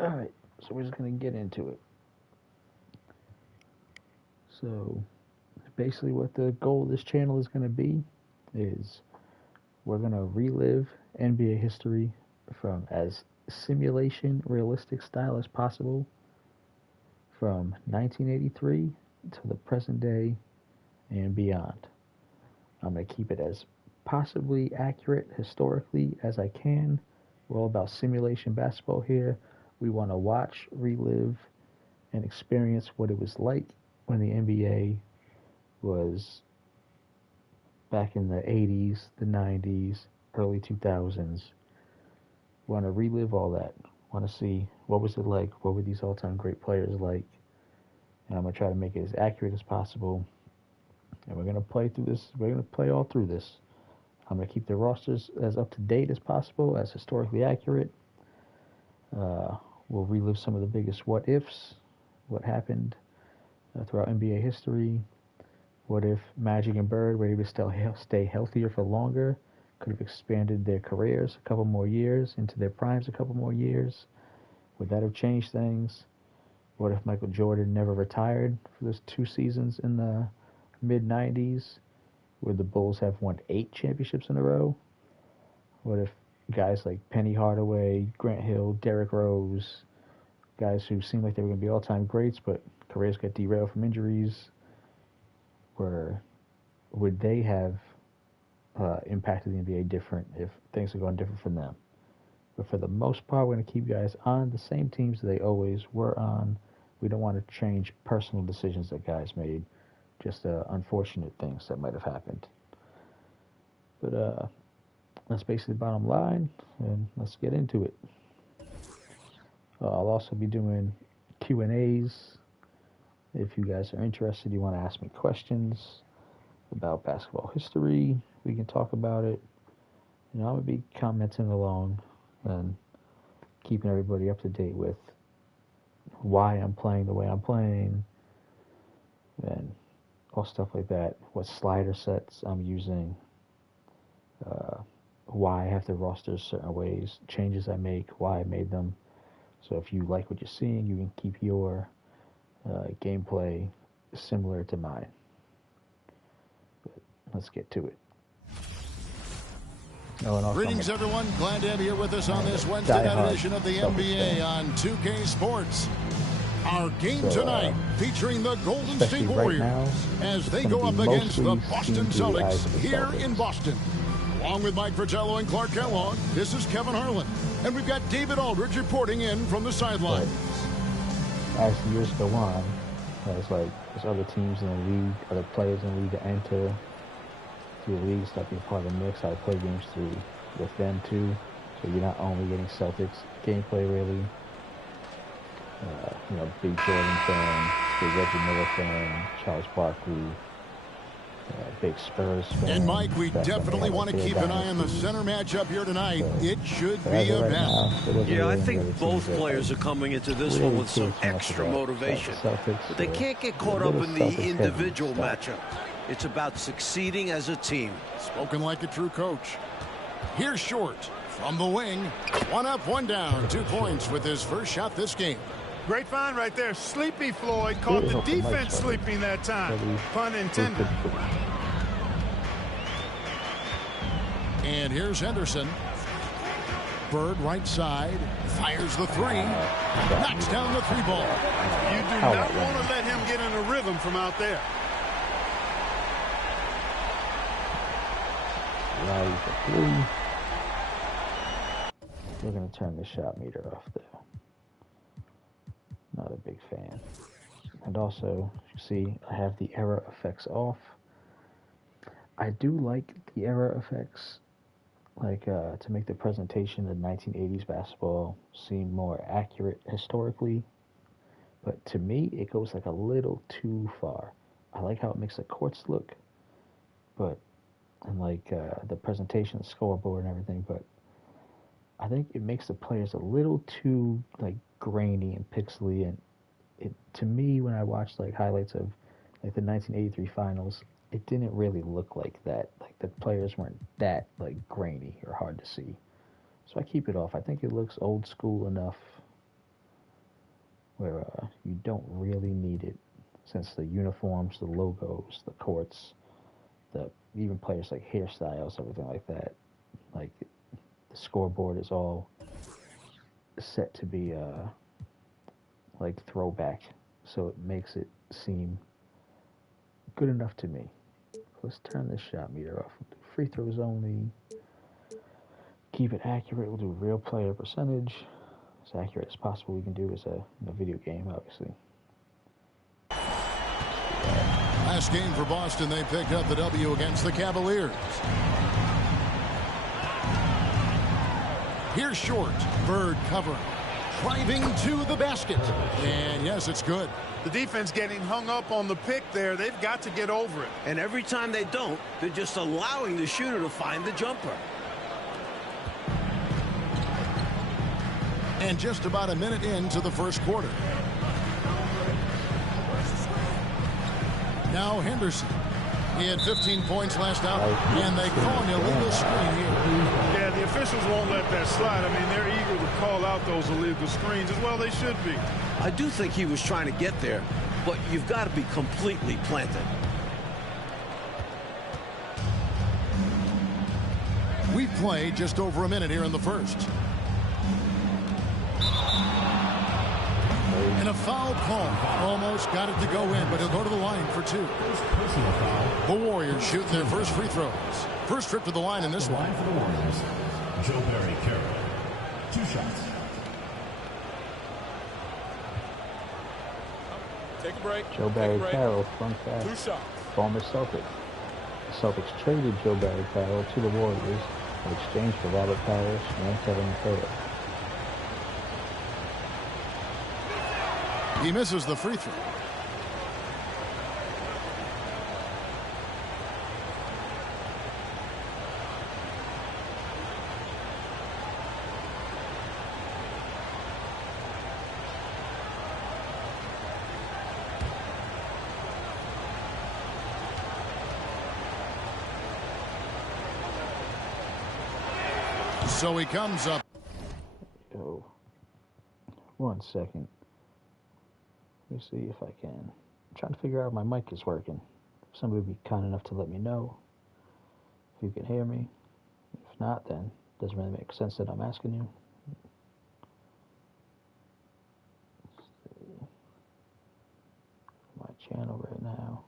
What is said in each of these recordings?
Alright, so we're just going to get into it. So, basically what the goal of this channel is going to be is we're going to relive NBA history from as simulation realistic style as possible from 1983 to the present day and beyond. I'm going to keep it as possibly accurate historically as I can. We're all about simulation basketball here. We want to watch, relive, and experience what it was like when the NBA was back in the 80s, the 90s, early 2000s. We want to relive all that. Want to see what was it like, what were these all-time great players like, and I'm going to try to make it as accurate as possible. And we're going to play through this. We're going to play all through this. I'm going to keep the rosters as up to date as possible, as historically accurate. We'll relive some of the biggest what ifs, what happened throughout NBA history. What if Magic and Bird were able to stay healthier for longer? Could have expanded their careers a couple more years, into their primes a couple more years. Would that have changed things? What if Michael Jordan never retired for those 2 seasons in the mid-90s? Would the Bulls have won 8 championships in a row? What if guys like Penny Hardaway, Grant Hill, Derrick Rose, guys who seemed like they were going to be all-time greats, but careers got derailed from injuries, would they have impacted the NBA different if things had gone different for them? But for the most part, we're going to keep guys on the same teams that they always were on. We don't want to change personal decisions that guys made, just unfortunate things that might have happened. But that's basically the bottom line, and let's get into it. I'll also be doing Q&As. If you guys are interested, you want to ask me questions about basketball history, we can talk about it. I'm going to be commenting along and keeping everybody up to date with why I'm playing the way I'm playing and all stuff like that. What slider sets I'm using, why I have to roster certain ways, changes I make, why I made them. So if you like what you're seeing, you can keep your gameplay similar to mine. But let's get to it. Greetings, everyone. Glad to have you here with us on this Wednesday night edition of the NBA on 2K Sports. Our game tonight featuring the Golden State Warriors as they go up against the Boston Celtics here in Boston. Along with Mike Fratello and Clark Kellogg, this is Kevin Harlan. And we've got David Aldridge reporting in from the sidelines. As the years go on, there's other teams in the league, other players in the league that enter the league, start being part of the mix. I play games through with them too, so you're not only getting Celtics gameplay really. Big Jordan fan, big Reggie Miller fan, Charles Barkley, big Spurs fan. And Mike, we definitely want to keep an eye on the center matchup here tonight. It should be a battle. Yeah, I think both players are coming into this one with some extra motivation, but they can't get caught up in the individual matchup. It's about succeeding as a team. Spoken like a true coach. Here's Short from the wing. 1 up, 1 down. 2 points with his first shot this game. Great find right there. Sleepy Floyd caught the defense sleeping that time. Pun intended. And here's Henderson. Bird right side. Fires the 3. Knocks down the 3 ball. You do not want to let him get in a rhythm from out there. For 3. We're going to turn the shot meter off though. Not a big fan. And also, you see, I have the era effects off. I do like the era effects, to make the presentation of 1980s basketball seem more accurate historically. But to me, it goes a little too far. I like how it makes the courts look, and the presentation, the scoreboard and everything, but I think it makes the players a little too grainy and pixely, and to me, when I watched highlights of the 1983 finals, it didn't really look like that. The players weren't that grainy or hard to see. So I keep it off. I think it looks old school enough where you don't really need it, since the uniforms, the logos, the courts, even players like hairstyles, everything like that, like the scoreboard is all set to be like throwback, so it makes it seem good enough to me. Let's turn this shot meter off. We'll do free throws only. Keep it accurate. We'll do real player percentage. As accurate as possible we can do as a video game, obviously. Last game for Boston, they picked up the W against the Cavaliers. Here's Short. Bird covering. Driving to the basket. And yes, it's good. The defense getting hung up on the pick there. They've got to get over it. And every time they don't, they're just allowing the shooter to find the jumper. And just about a minute into the first quarter. Now Henderson. He had 15 points last out, and they call an illegal screen here. Yeah, the officials won't let that slide. I mean, they're eager to call out those illegal screens as well. They should be. I do think he was trying to get there, but you've got to be completely planted. We've played just over a minute here in the first. And a foul call. Almost got it to go in, but he'll go to the line for two. The Warriors shooting their first free throws. First trip to the line in this one. For the Warriors, Joe Barry Carroll. 2 shots. Take a break. Joe Barry Carroll, front side. 2 shots. Former Celtic. The Celtics traded Joe Barry Carroll to the Warriors in exchange for Robert Parrish and Kevin McHale. He misses the free throw. So he comes up. Yo, 1 second. Let me see if I can. I'm trying to figure out if my mic is working. If somebody would be kind enough to let me know if you can hear me. If not, then it doesn't really make sense that I'm asking you. Let's see. My channel right now.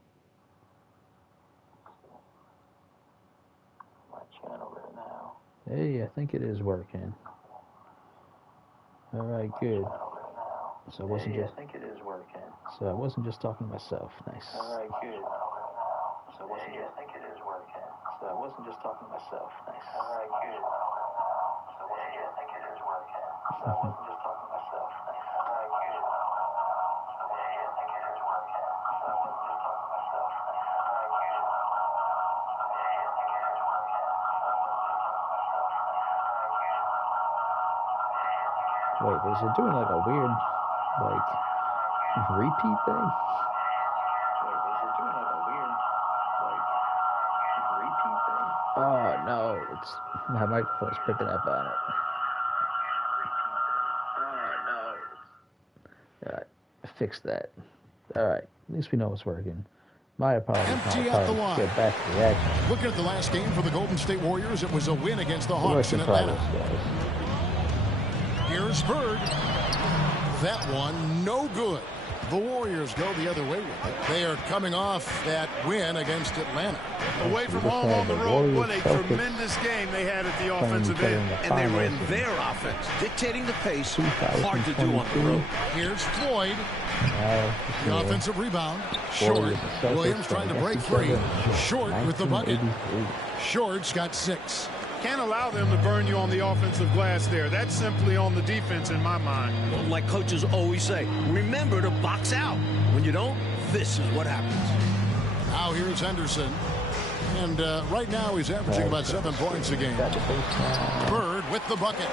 Hey, I think it is working. All right, good. So I wasn't just. I think it is working. So I wasn't just talking to myself. Nice. All right, good. So I wasn't just. I think it is working. So I wasn't just talking to myself. Nice. All right, good. So I wasn't just. I think it is working. So I wasn't just talking to myself. Nice. All right, good. So I think it is working. So I wasn't just talking to myself. Nice. All right, good. Wait, is it doing like a weird, like, repeat thing? Wait, is it doing like a weird, like, repeat thing? Oh, no, it's, my microphone's picking up on it. Oh, no. All right, fix that. All right, at least we know it's working. My apologies. Empty out the line. Get back to the action. Looking at the last game for the Golden State Warriors, it was a win against the Hawks in Atlanta. Here's Bird. That one, no good. The Warriors go the other way with it. They are coming off that win against Atlanta. Away from home on the road, what a tremendous game they had at the offensive end. And they ran their offense, dictating the pace. Hard to do on the road. Here's Floyd. The offensive rebound. Short. Williams trying to break free. Short with the bucket. Short's got 6. Can't allow them to burn you on the offensive glass there. That's simply on the defense in my mind. Well, like coaches always say, remember to box out. When you don't, this is what happens. Now here's Henderson. And right now he's averaging about 7 points a game. Bird with the bucket.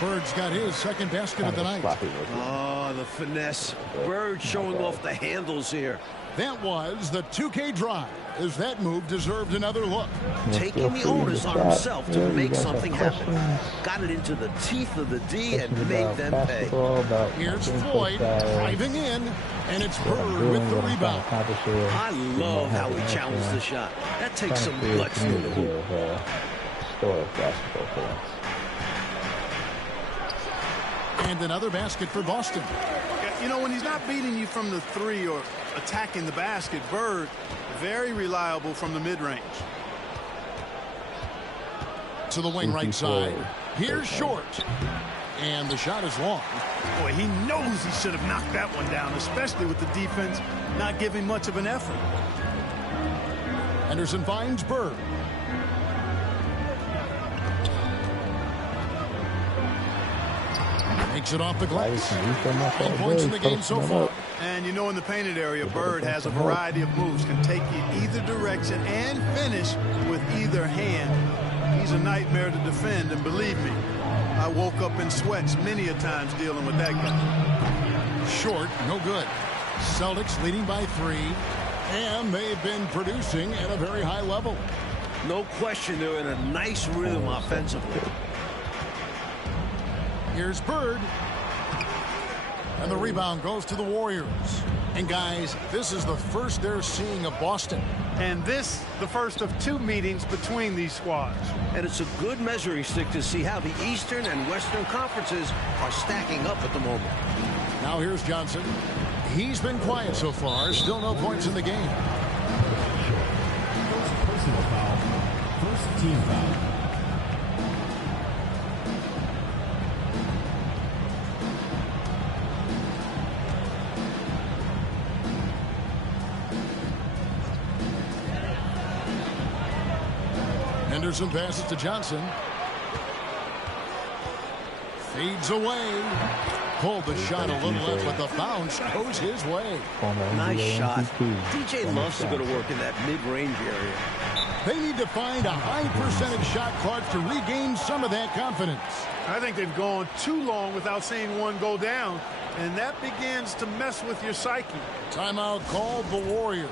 Bird's got his second basket of the night. Oh, the finesse. Bird showing off the handles here. That was the 2K drive, as that move deserved another look. Taking the onus on himself to make something happen. Got it into the teeth of the D and made them pay. Here's Floyd driving in, and it's Bird with the rebound. I love how he challenged the shot. That takes some guts to do. And another basket for Boston. You know, when he's not beating you from the three or attacking the basket, Bird, very reliable from the mid-range. To the wing right side. Here's Short. And the shot is long. Boy, he knows he should have knocked that one down, especially with the defense not giving much of an effort. Henderson finds Bird. Makes it off the glass. 12 points in the game so far. And you know, in the painted area, Bird has a variety of moves, can take you either direction and finish with either hand. He's a nightmare to defend, and believe me, I woke up in sweats many a times dealing with that guy. Short, no good. Celtics leading by 3, and they've been producing at a very high level. No question, they're in a nice rhythm offensively. Here's Bird. And the rebound goes to the Warriors. And guys, this is the first they're seeing of Boston. And this, the first of 2 meetings between these squads. And it's a good measuring stick to see how the Eastern and Western conferences are stacking up at the moment. Now here's Johnson. He's been quiet so far. Still no points in the game. Personal foul. First team foul. Henderson passes to Johnson. Fades away. Pulled the shot a little left, but the bounce goes his way. Nice shot. DJ loves to go to work in that mid-range area. They need to find a high percentage shot clock to regain some of that confidence. I think they've gone too long without seeing one go down, and that begins to mess with your psyche. Timeout called the Warriors.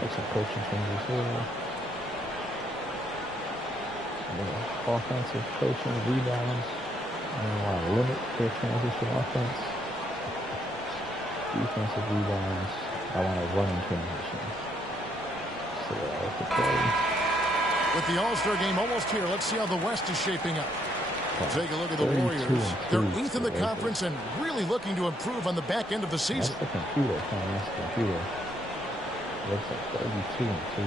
Make some coaching changes here. Offensive coaching, rebounds. I want to limit their transition offense. Defensive rebounds. I want to run in transition. So I have to play. With the All-Star game almost here, let's see how the West is shaping up. Take a look at the Warriors. They're 8th in the conference and really looking to improve on the back end of the season. That's the computer. That's the computer. Looks like 32 and 2.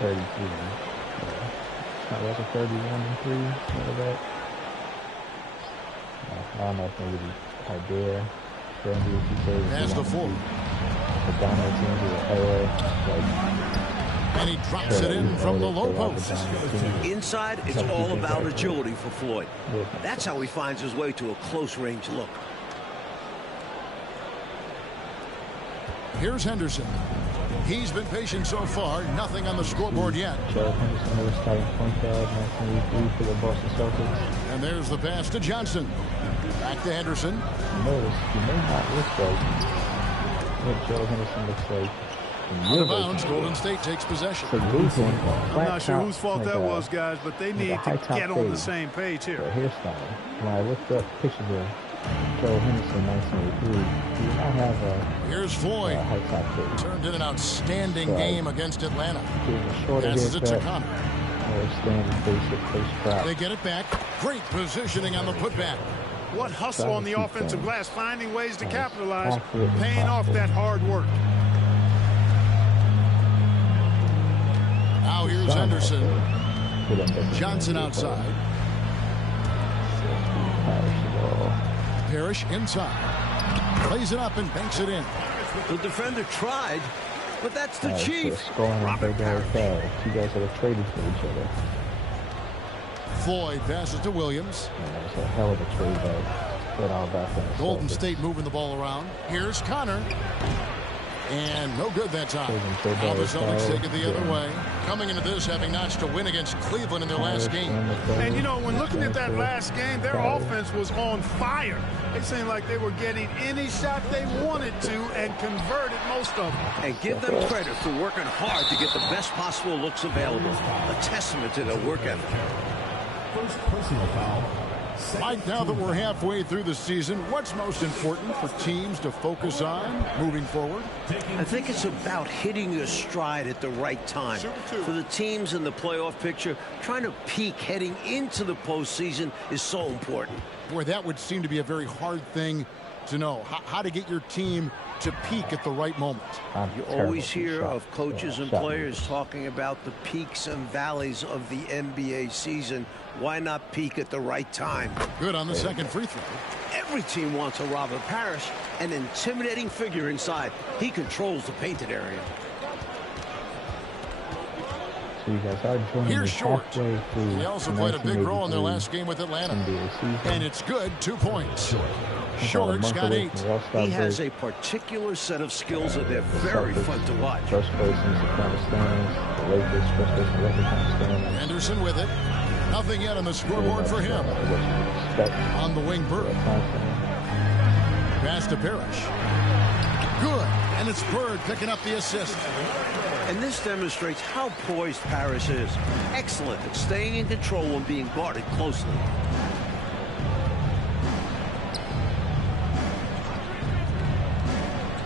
32. Not like a 31 and 3. Like that. I don't know if maybe the idea for NBA Has the 4. The dominant teams of the LA. And he drops it in from the low post. Inside, it's all about agility for Floyd. That's how he finds his way to a close-range look. Here's Henderson. He's been patient so far. Nothing on the scoreboard yet. Henderson was starting point guard, 1983 for the Boston Celtics. And there's the pass to Johnson. Back to Henderson. Notice he may not look like what Joe Henderson looks like. Out of bounds, Golden State takes possession. I'm not sure whose fault that was, guys, but they need to get on the same page here. Hairstyle. When I looked up pictures of Joe Henderson, 1983, he did not have a Here's Floyd. High top fade. Turned in an outstanding game against Atlanta. Passes it to Connor. They get it back. Great positioning on the putback. What hustle on the offensive glass, finding ways to capitalize, paying off that hard work. Now here's Henderson. Johnson outside. Parrish inside. Plays it up and banks it in. The defender tried, but that's the chief. You guys are traded for each other. Floyd passes to Williams. That was a hell of a trade that all back in the Golden Celtics. State moving the ball around. Here's Connor. And no good that time. Now the Celtics take it the other way. Coming into this, having notched a win against Cleveland in their last game. And, you know, when looking at that last game, their offense was on fire. It seemed like they were getting any shot they wanted to and converted most of them. And give them credit for working hard to get the best possible looks available. A testament to their work ethic. First personal foul. Mike, now that we're halfway through the season, what's most important for teams to focus on moving forward? I think it's about hitting your stride at the right time. For the teams in the playoff picture, trying to peak heading into the postseason is so important. Boy, that would seem to be a very hard thing to know. How to get your team to peak at the right moment. You always hear of coaches and players talking about the peaks and valleys of the NBA season. Why not peak at the right time? Good on the second free throw. Every team wants a Robert Parrish, an intimidating figure inside. He controls the painted area. So you guys are joining Here's me Short. halfway through. He also played a big role in their last game with Atlanta. NBA season. And it's good, 2 points. Short Short's got 8. He has a particular set of skills that they're very fun to watch. First place in the conference standings. The Lakers first place in the conference standings. Anderson with it. Nothing yet on the scoreboard for him. On the wing, Bird. Pass to Parrish. Good. And it's Bird picking up the assist. And this demonstrates how poised Parrish is. Excellent at staying in control and being guarded closely.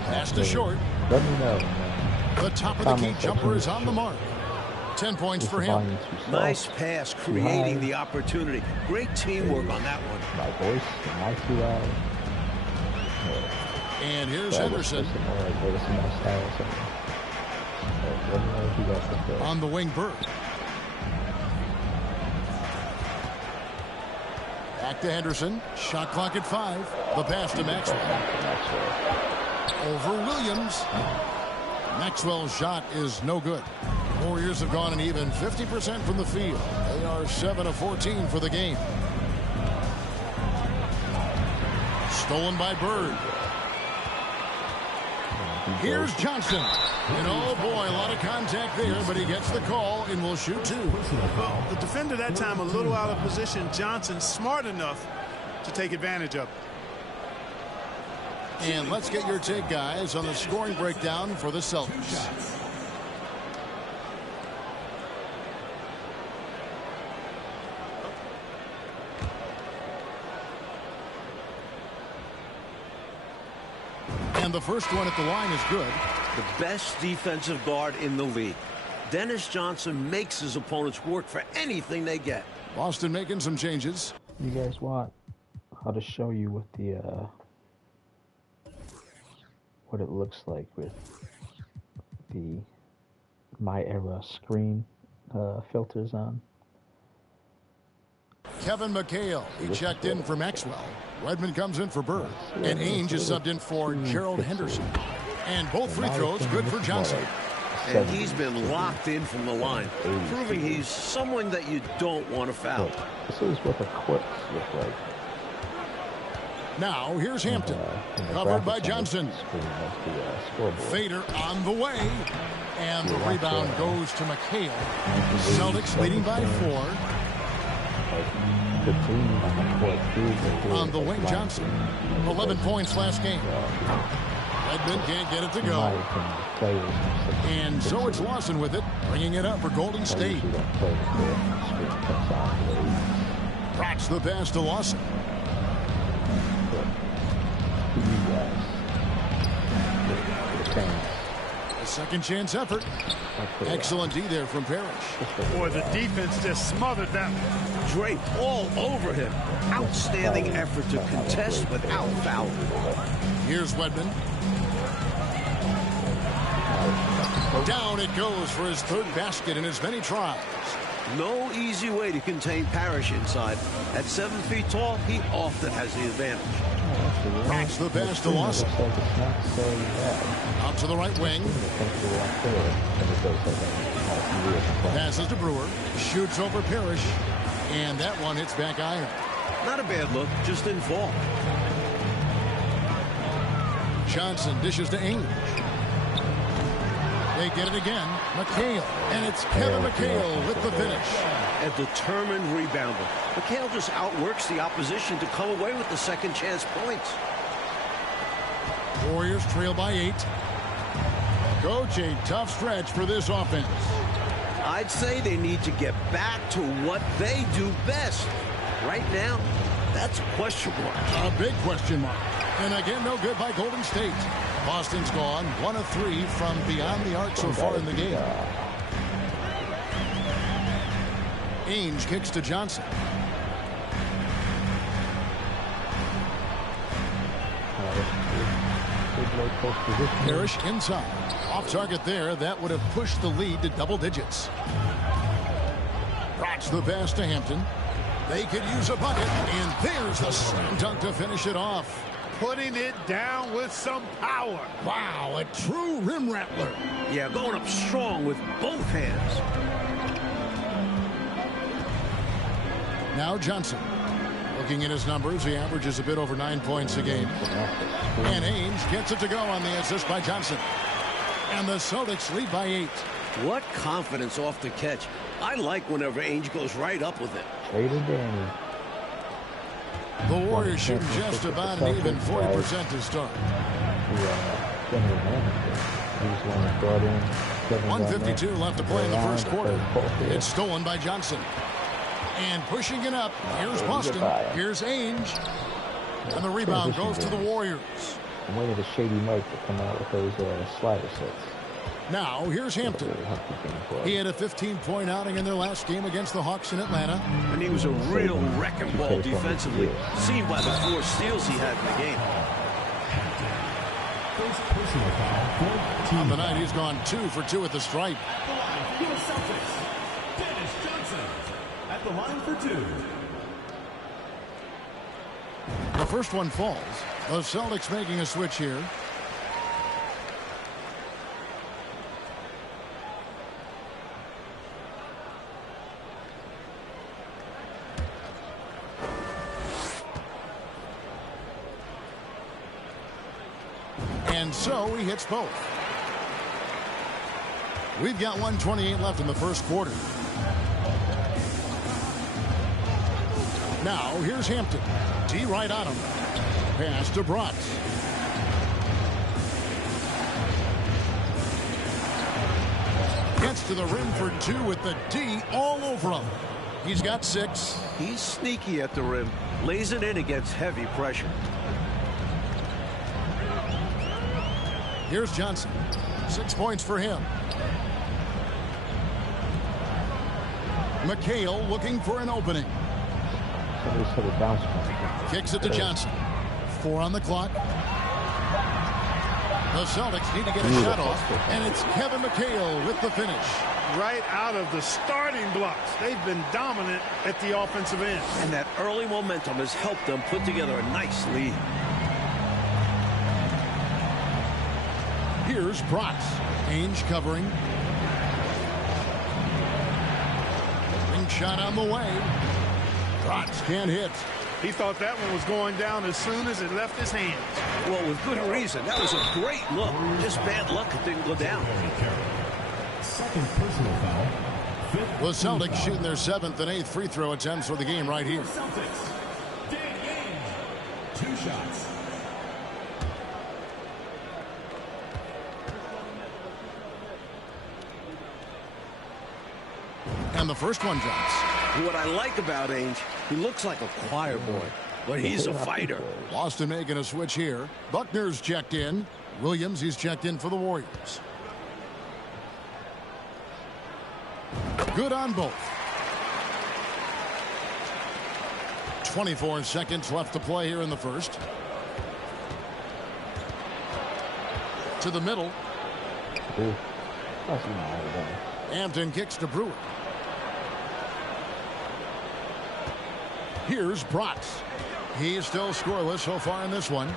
Pass to Short. Let me know. The top of the key jumper is on the mark. 10 points for him. Nice pass, creating the opportunity. Great teamwork on that one. My voice, my too loud. And here's Henderson. On the wing, Bird. Back to Henderson. Shot clock at 5. The pass to Maxwell. Over Williams. Maxwell's shot is no good. Warriors have gone an even 50% from the field. They are 7 of 14 for the game. Stolen by Bird. Here's Johnson. And oh boy, a lot of contact there, but he gets the call and will shoot 2. Well, the defender that time a little out of position. Johnson smart enough to take advantage of it. And let's get your take, guys, on the scoring breakdown for the Celtics. And the first one at the line is good. The best defensive guard in the league. Dennis Johnson makes his opponents work for anything they get. Boston making some changes. You guys want how to show you what the what it looks like with the MyEra screen filters on. Kevin McHale, he checked in for Maxwell. Redmond comes in for Bird. And Ainge is subbed in for Gerald Henderson. And both free throws good for Johnson. And he's been locked in from the line, proving he's someone that you don't want to foul. This is what the courts look like. Now, here's Hampton. Covered by Johnson. Fader on the way. And the rebound goes to McHale. Celtics leading by 4. On the wing, Johnson. 11 points last game. Redmond can't get it to go. And so it's Lawson with it, bringing it up for Golden State. Cracks the pass to Lawson. A second chance effort. Excellent D there from Parrish. Boy, the defense just smothered that one. Draped all over him. Outstanding effort to contest without fouling. Here's Wedman. Down it goes for his 3rd basket in as many tries. No easy way to contain Parrish inside. At 7 feet tall, he often has the advantage. Cracks the pass to Lawson. Out to the right wing. Passes to Brewer. Shoots over Parrish. And that one hits back iron. Not a bad look, just didn't fall. Johnson dishes to Ainge. They get it again. McHale. And it's Kevin McHale with the finish. A determined rebounder. McHale just outworks the opposition to come away with the second chance points. Warriors trail by 8. Coach, a tough stretch for this offense. I'd say they need to get back to what they do best. Right now, that's a question mark. A big question mark. And again, no good by Golden State. Boston's gone 1 of 3 from beyond the arc so far in the game. Ainge kicks to Johnson. Parrish inside. Off target there. That would have pushed the lead to double digits. Rocks the pass to Hampton. They could use a bucket. And there's the slam dunk to finish it off. Putting it down with some power. Wow, a true rim rattler. Yeah, going up strong with both hands. Now Johnson. Looking at his numbers, he averages a bit over 9 points a game. And Ainge gets it to go on the assist by Johnson. And the Celtics lead by 8. What confidence off the catch. I like whenever Ainge goes right up with it. Traded Danny. The Warriors shooting just about an even 40% to start. 1:52 left to play in the first quarter. It's stolen by Johnson. And pushing it up, here's Boston, here's Ainge. And the rebound goes to the Warriors. I'm waiting for Shady Mike to come out with those slider sets. Now, here's Hampton. He had a 15-point outing in their last game against the Hawks in Atlanta. And he was a real wrecking ball defensively, seen by the 4 steals he had in the game. On the night, he's gone 2 for 2 at the stripe. At the line for 2. The first one falls. The Celtics making a switch here. And so he hits both. We've got 1:28 left in the first quarter. Now, here's Hampton. D right on him. Pass to Bratz. Gets to the rim for 2 with the D all over him. He's got 6. He's sneaky at the rim. Lays it in against heavy pressure. Here's Johnson. 6 points for him. McHale looking for an opening. Kicks it to Johnson. 4 on the clock. The Celtics need to get a shot off, and it's Kevin McHale with the finish. Right out of the starting blocks. They've been dominant at the offensive end. And that early momentum has helped them put together a nice lead. Here's Bratz. Ainge covering. Ring shot on the way. Bratz can't hit. He thought that one was going down as soon as it left his hands. Well, with good reason. That was a great look. Just bad luck it didn't go down. Second personal foul. The Celtics shooting their 7th and 8th free throw attempts for the game right here. Celtics. Danny Ainge. 2 shots. And the first one drops. What I like about Ainge, he looks like a choir boy, but he's a fighter. Boston making a switch here. Buckner's checked in. Williams, he's checked in for the Warriors. Good on both. 24 seconds left to play here in the first. To the middle. Hampton kicks to Brewer. Here's Bratz. He's still scoreless so far in this one.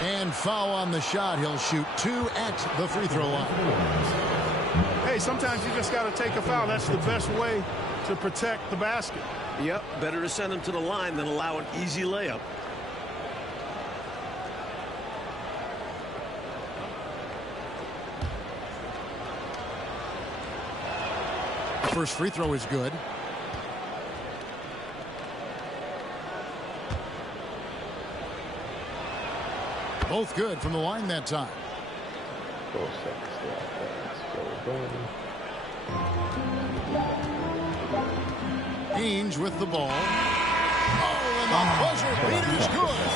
And foul on the shot. He'll shoot 2 at the free throw line. hey, sometimes you just got to take a foul. That's the best way to protect the basket. Yep, better to send him to the line than allow an easy layup. First free throw is good. Both good from the line that time. 4 seconds left. Let's go. Ainge with the ball. Oh, and the buzzer beater's good.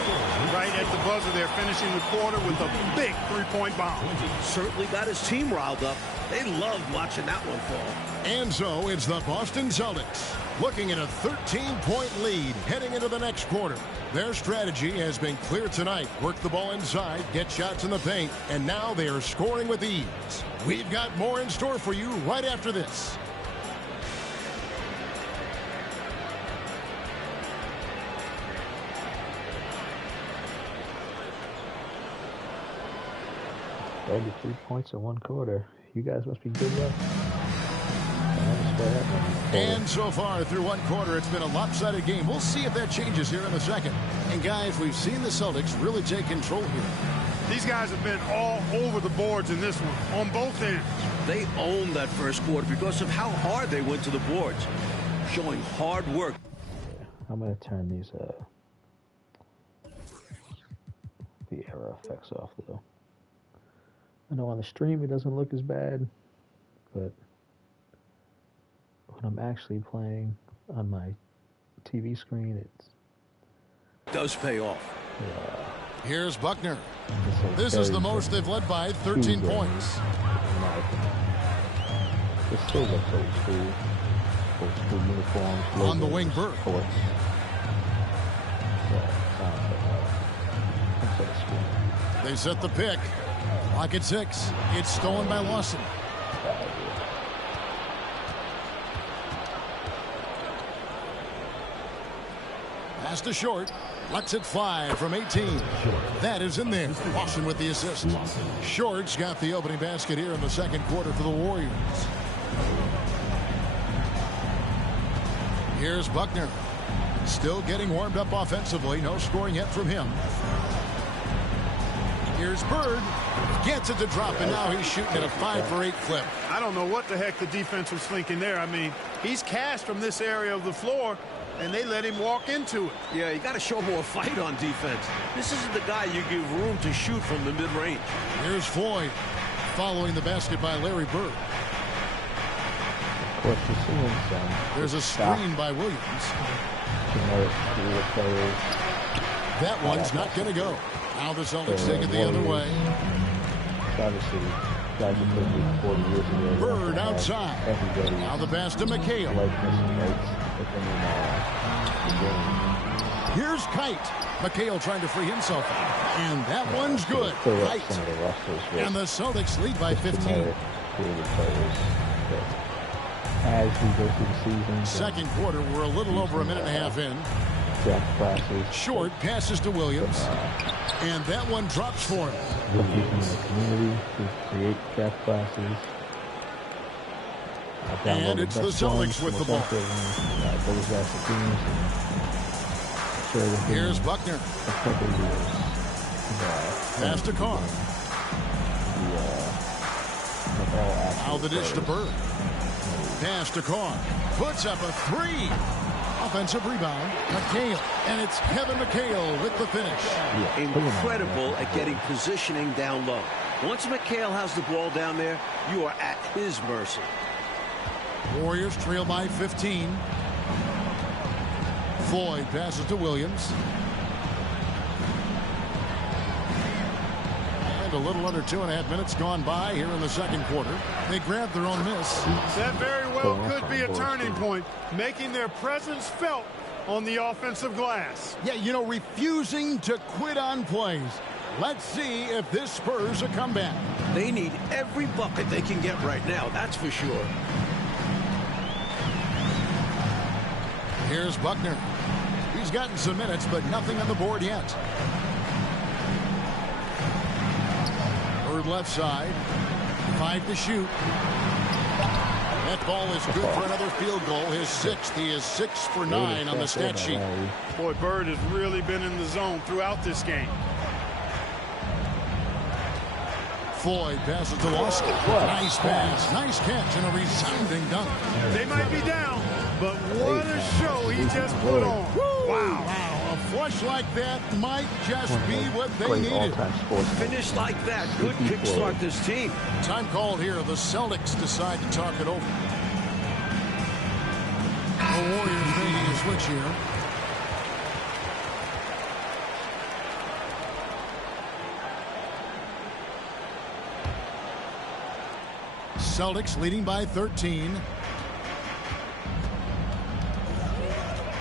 Right at the buzzer, they're finishing the quarter with a big three-point bomb. Certainly got his team riled up. They love watching that one fall. And so it's the Boston Celtics looking at a 13-point lead heading into the next quarter. Their strategy has been clear tonight. Work the ball inside, get shots in the paint, and now they are scoring with ease. We've got more in store for you right after this. $33 points in 1 quarter. You guys must be good luck. And so far through 1 quarter, it's been a lopsided game. We'll see if that changes here in a second. And guys, we've seen the Celtics really take control here. These guys have been all over the boards in this one, on both ends. They owned that first quarter because of how hard they went to the boards, showing hard work. Yeah, I'm going to turn these the error effects off, though. I know on the stream it doesn't look as bad, but when I'm actually playing on my TV screen, it does pay off. Yeah. Here's Buckner. This is the most they've led by 13 points. It still looks old school. Old school uniforms. On the wing, Bird. They set the pick. Lock at 6. It's stolen by Lawson. Pass to Short. Lets it fly from 18. That is in there. Lawson with the assist. Short's got the opening basket here in the second quarter for the Warriors. Here's Buckner. Still getting warmed up offensively. No scoring yet from him. Here's Bird. Gets it to drop, and now he's shooting at a 5-for-8 clip. I don't know what the heck the defense was thinking there. I mean, he's cast from this area of the floor, and they let him walk into it. Yeah, you got to show more fight on defense. This isn't the guy you give room to shoot from the mid-range. Here's Floyd following the basket by Larry Bird. Of course, you're seeing some. There's a screen by Williams. That one's not going to go. Now the Celtics take it the other way. Obviously, guys who played 40 years ago. Bird outside. Now the pass to McHale. Here's Kite. McHale trying to free himself. And that one's good. Kite. And the Celtics lead by 15. As we go through the season. Second quarter, we're a little over a minute and a half in. Short passes to Williams. And that one drops for him. We're using the community to create draft classes. And it's the Celtics with the ball. Here's Buckner. Pass to Carr. Now the dish to Bird. Pass to Carr. Puts up a 3. Offensive rebound. McHale. And it's Kevin McHale with the finish. Incredible at getting positioning down low. Once McHale has the ball down there, you are at his mercy. Warriors trail by 15. Floyd passes to Williams. And a little under 2.5 minutes gone by here in the second quarter. They grab their own miss. That very well could be a turning point, making their presence felt on the offensive glass. Yeah, you know, refusing to quit on plays. Let's see if this spurs a comeback. They need every bucket they can get right now, that's for sure. Here's Buckner. He's gotten some minutes, but nothing on the board yet. Bird left side. 5 to shoot. That ball is good for another field goal. His sixth. He is 6 for 9 on the stat sheet. Boy, Bird has really been in the zone throughout this game. Floyd passes to Lawson. Nice pass, nice catch, and a resounding dunk. They might be down, but what a show he just put on. Wow. A flush like that might just be what they needed. Finish like that. Good kickstart this team. Time called here. The Celtics decide to talk it over. The Warriors making a switch here. Celtics leading by 13.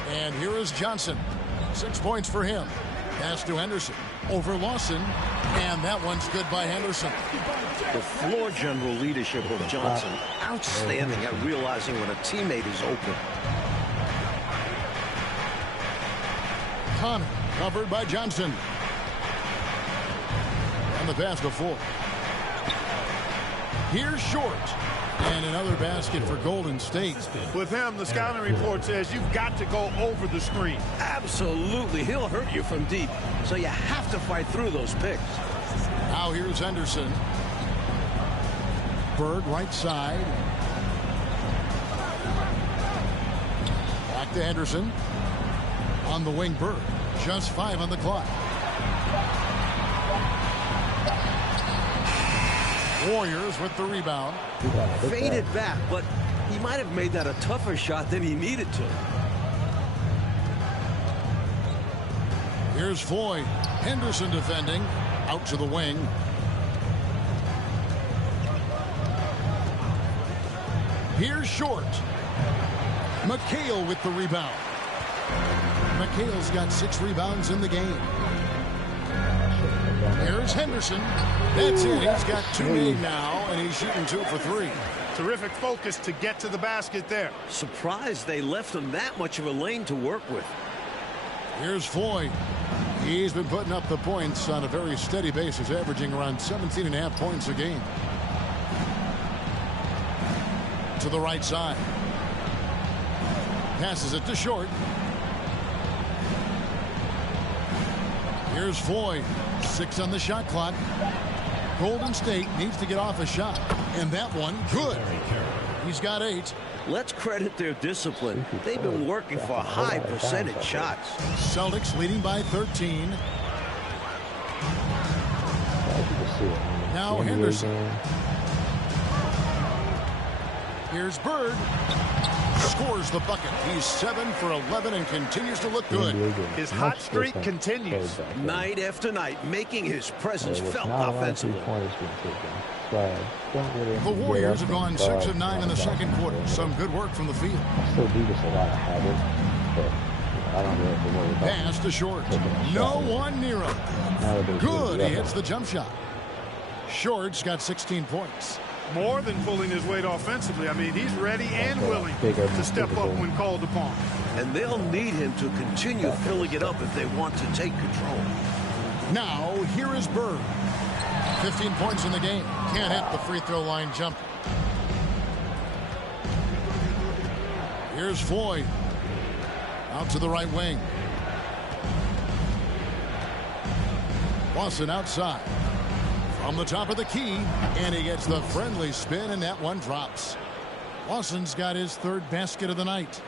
And here is Johnson. 6 points for him. Pass to Henderson. Over Lawson. And that one's good by Henderson. The floor general leadership of Johnson. Outstanding at realizing when a teammate is open. Connor covered by Johnson. And the pass to Ford. Here's Short. And another basket for Golden State. With him, the scouting report says you've got to go over the screen. Absolutely. He'll hurt you from deep. So you have to fight through those picks. Now here's Henderson. Bird right side. Back to Henderson. On the wing, Bird. Just 5 on the clock. Warriors with the rebound. Faded back, but he might have made that a tougher shot than he needed to. Here's Floyd. Henderson defending. Out to the wing. Here's Short. McHale with the rebound. McHale's got 6 rebounds in the game. Here's Henderson. That's it. He's got 2 made now, and he's shooting 2 for 3. Terrific focus to get to the basket there. Surprised they left him that much of a lane to work with. Here's Floyd. He's been putting up the points on a very steady basis, averaging around 17.5 points a game. To the right side. Passes it to Short. Here's Floyd. 6 on the shot clock. Golden State needs to get off a shot. And that one, good. He's got 8. Let's credit their discipline. They've been working for high percentage shots. Celtics leading by 13. Now Henderson. Here's Bird. Scores the bucket. He's 7 for 11 and continues to look good. His hot streak continues. Night after night, making his presence felt offensively. The Warriors have gone 6 of 9 in the second quarter. Some good work from the field. I still do this a lot of habit, but I don't really have to worry about Pass to Short. No one near him. Good. He hits the jump shot. Short's got 16 points. More than pulling his weight offensively. I mean, he's ready and willing to step up when called upon. And they'll need him to continue filling it up if they want to take control. Now, here is Bird. 15 points in the game. Can't hit the free throw line jumper. Here's Floyd. Out to the right wing. Lawson outside. From the top of the key, and he gets the friendly spin, and that one drops. Lawson's got his 3rd basket of the night.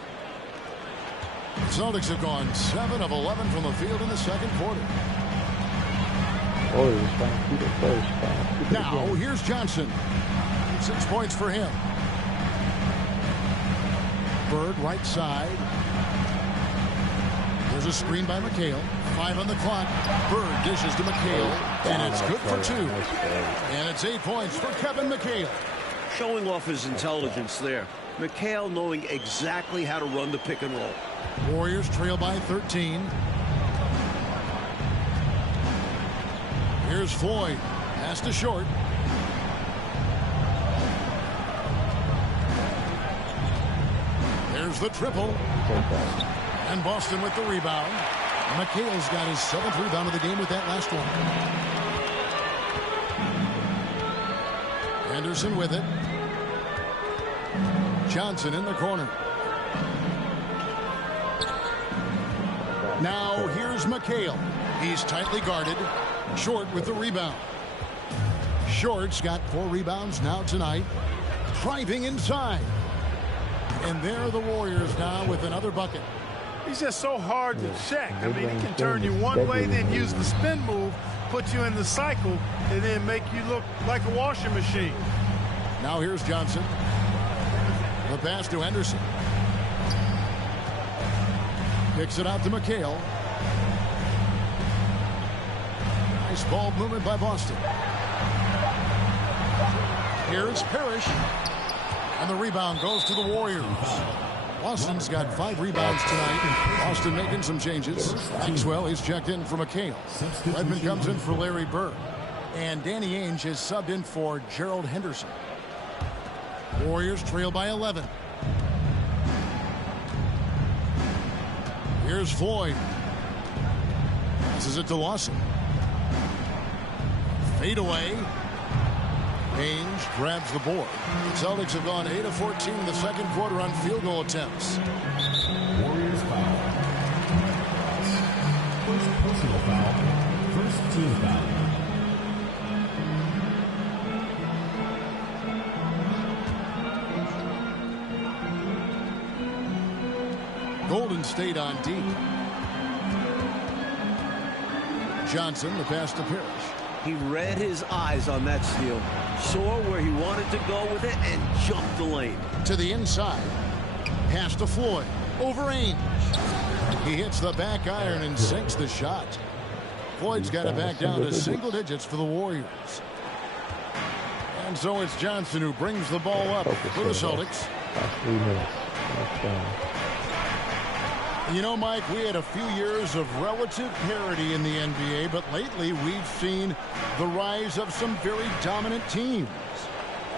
Celtics have gone 7 of 11 from the field in the second quarter. Now, here's Johnson. 6 points for him. Bird right side. There's a screen by McHale. 5 on the clock. Bird dishes to McHale, and it's good for 2. And it's 8 points for Kevin McHale. Showing off his intelligence there. McHale knowing exactly how to run the pick and roll. Warriors trail by 13. Here's Floyd. Pass to Short. There's the triple. And Boston with the rebound. McHale's got his 7th rebound of the game with that last one. Henderson with it. Johnson in the corner. Now here's McHale. He's tightly guarded. Short with the rebound. Short's got 4 rebounds now tonight. Driving inside. And there are the Warriors now with another bucket. He's just so hard to check. I mean, he can turn you one way, then use the spin move, put you in the cycle, and then make you look like a washing machine. Now here's Johnson. The pass to Henderson. Kicks it out to McHale. Nice ball movement by Boston. Here's Parrish. And the rebound goes to the Warriors. Boston's got 5 rebounds tonight. Boston making some changes. Maxwell is checked in for McHale. Redmond comes in for Larry Bird. And Danny Ainge is subbed in for Gerald Henderson. Warriors trail by 11. Here's Floyd. Passes it to Lawson. Fade away. Ainge grabs the board. The Celtics have gone 8 of 14 in the second quarter on field goal attempts. Warriors foul. First personal foul. First team foul. Golden State on D. Johnson, the pass to Parrish. He read his eyes on that steal, saw where he wanted to go with it, and jumped the lane. To the inside. Pass to Floyd. Over Ainge. He hits the back iron and sinks the shot. Floyd's got it back down to single digits for the Warriors. And so it's Johnson who brings the ball up for the Celtics. Last 3 minutes. You know, Mike, we had a few years of relative parity in the NBA, but lately we've seen the rise of some very dominant teams.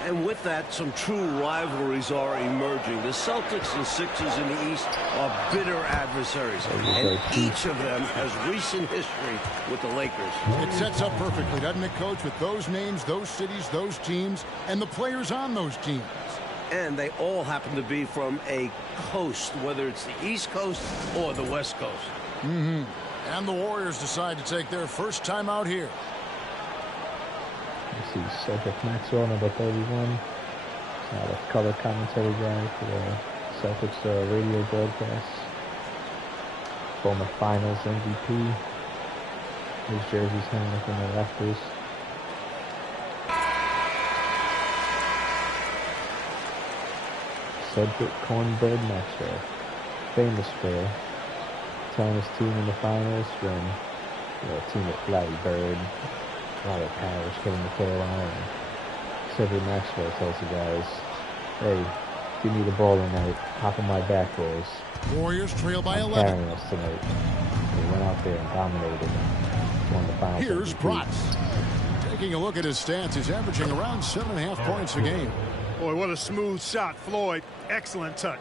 And with that, some true rivalries are emerging. The Celtics and Sixers in the East are bitter adversaries, and each of them has recent history with the Lakers. It sets up perfectly, doesn't it, Coach, with those names, those cities, those teams, and the players on those teams. And they all happen to be from a coast, whether it's the East Coast or the West Coast. And the Warriors decide to take their first time out here. You see Cedric Maxwell, number 31. Now the color commentary guy for the Celtics radio broadcasts. Former Finals MVP. His jersey's hanging up in the rafters. Cedric Cornbread Maxwell, famous for telling his team in the finals when a team with Larry Bird, Robert Parrish came to Carolina, and Cedric Maxwell tells the guys, "Hey, give me the ball tonight. Hop on my back, boys. Warriors trail by 11. Carrying us tonight." They went out there and dominated and won the finals. Here's Bratz. Taking a look at his stats, he's averaging around 7.5 points a game. Boy, what a smooth shot, Floyd. Excellent touch.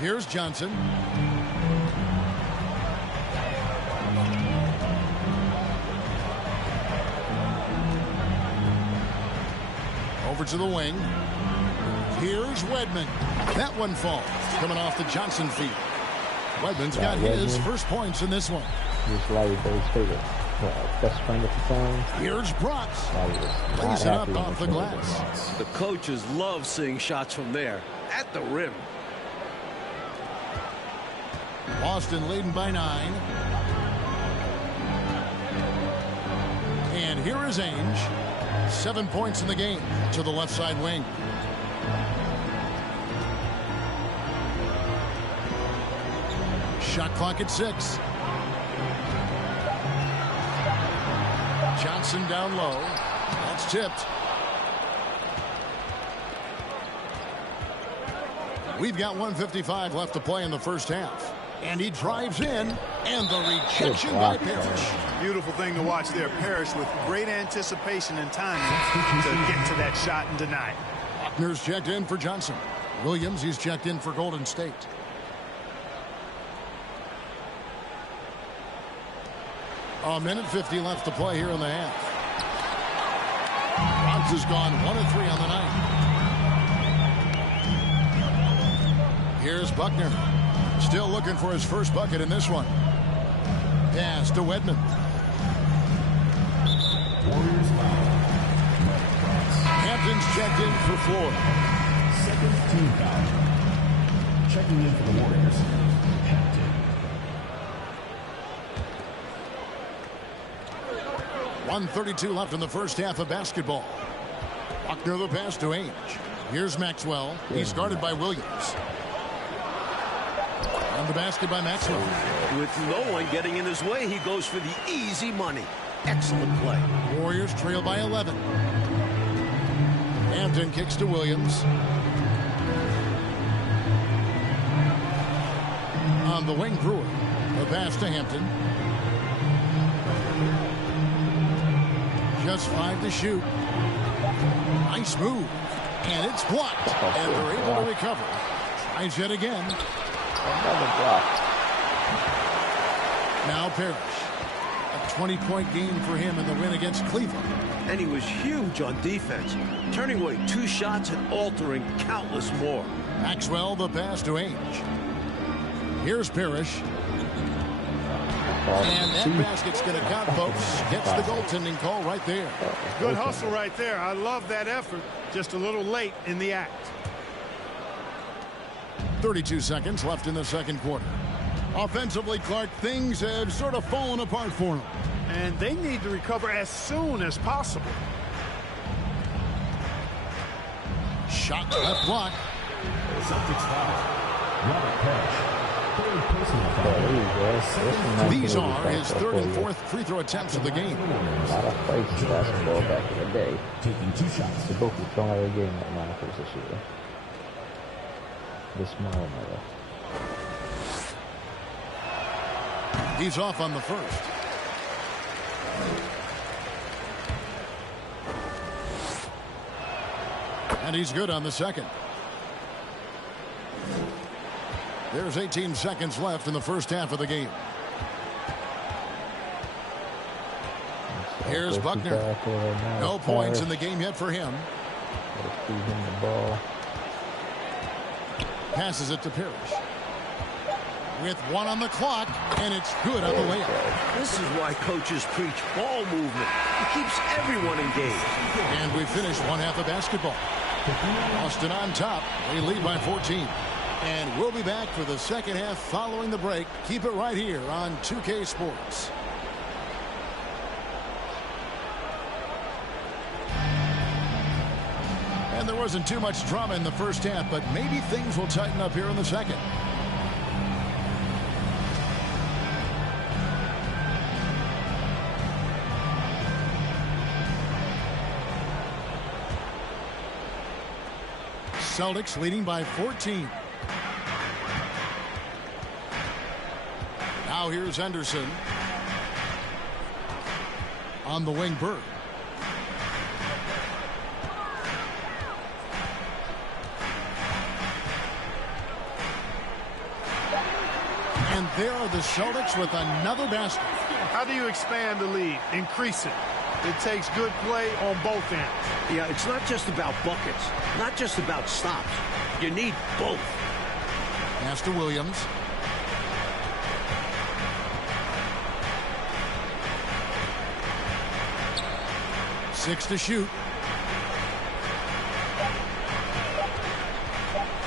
Here's Johnson. Over to the wing. Here's Wedman. That one falls. Coming off the Johnson feet. Wedman's got his first points in this one. He's Larry Bird's favorite. Best friend at the time. Here's Bratz. Lays it up off the glass. The coaches love seeing shots from there at the rim. Boston leading by 9. And here is Ainge. 7 points in the game to the left side wing. Shot clock at 6. Johnson down low. That's tipped. We've got 1:55 left to play in the first half. And he drives in, and the rejection by Parrish. Beautiful thing to watch there. Parrish with great anticipation and timing to get to that shot and deny it. Buckner's checked in for Johnson. Williams, he's checked in for Golden State. A minute 50 left to play here in the half. Bronx has gone 1 of 3 on the night. Here's Buckner. Still looking for his first bucket in this one. Pass to Wedman. Hampton's checked in for Floyd. Second team foul. Checking in for the Warriors, Hampton. 1:32 left in the first half of basketball. Buckner the pass to Ainge. Here's Maxwell. He's guarded by Williams. And the basket by Maxwell. With no one getting in his way, he goes for the easy money. Excellent play. Warriors trail by 11. Hampton kicks to Williams. On the wing, Brewer. The pass to Hampton. Just 5 to shoot. Nice move. And it's blocked. And they're able to recover. Tries yet again. Another block. Now Parrish. A 20-point game for him in the win against Cleveland. And he was huge on defense, turning away 2 shots and altering countless more. Maxwell the pass to Ainge. Here's Parrish. And that basket's going to count, folks. Gets the goaltending call right there. Good hustle right there. I love that effort. Just a little late in the act. 32 seconds left in the second quarter. Offensively, Clark, things have sort of fallen apart for them. And they need to recover as soon as possible. Shot left block. Celtics foul. Robert Parrish. Third personal foul. These are his third and fourth free throw attempts of the game. A lot of fights in basketball back in the day. Taking 2 shots. They both don't have a game at Monaco's this year. This MyEra. He's off on the first. And he's good on the second. There's 18 seconds left in the first half of the game. Here's Buckner. No points in the game yet for him. The ball. Passes it to Parrish. With 1 on the clock, and it's good on the layup. This is why coaches preach ball movement. It keeps everyone engaged. And we finish one half of basketball. Boston on top. They lead by 14. And we'll be back for the second half following the break. Keep it right here on 2K Sports. And there wasn't too much drama in the first half, but maybe things will tighten up here in the second. Celtics leading by 14. Now here's Henderson. On the wing, Bird. And there are the Celtics with another basket. How do you expand the lead? Increase it. It takes good play on both ends. Yeah, it's not just about buckets, not just about stops. You need both. Pass to Williams. Six to shoot.